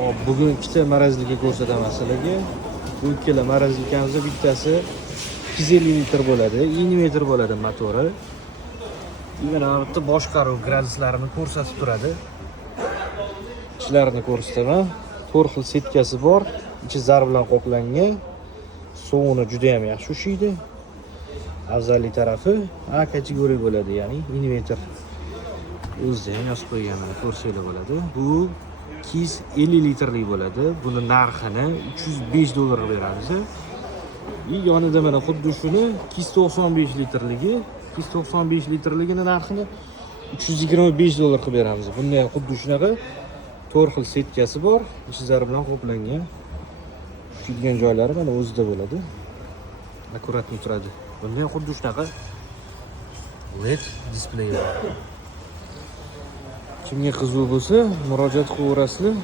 Hop, bugun ikkita marazlika ko'rsataman sizlarga. Bu ikkala marazlikamizda bittasi 250 litr bo'ladi, inverter bo'ladi motori. Yana bitta boshqaruv graduslarini ko'rsatib turadi. Ichlarini ko'rsataman. 4 xil setkasi bor, ichi zar bilan qoplangan. Suvini juda ham yaxshi ushlaydi. Afzallik tarafi A kategoriya bo'ladi, ya'ni inverter. O'zida ham yozib qo'yganman, ko'rsanglar bo'ladi. Bu 250 litrlik bo'ladi. Buni narxini $305 beramiz. Yonida mana xuddi shuni 295 litrligi, 295 litrligini narxini $325 qilib beramiz. Bunda ham xuddi shunaqa 4 xil setkasi bor, ichi zar bilan qoplangan. Tushadigan joylari mana o'zida bo'ladi. Akkuratni turadi. Bunda ham xuddi shunaqa LED displey bor. Kimga qiziq bo'lsa, murojaat qilaverasizlar.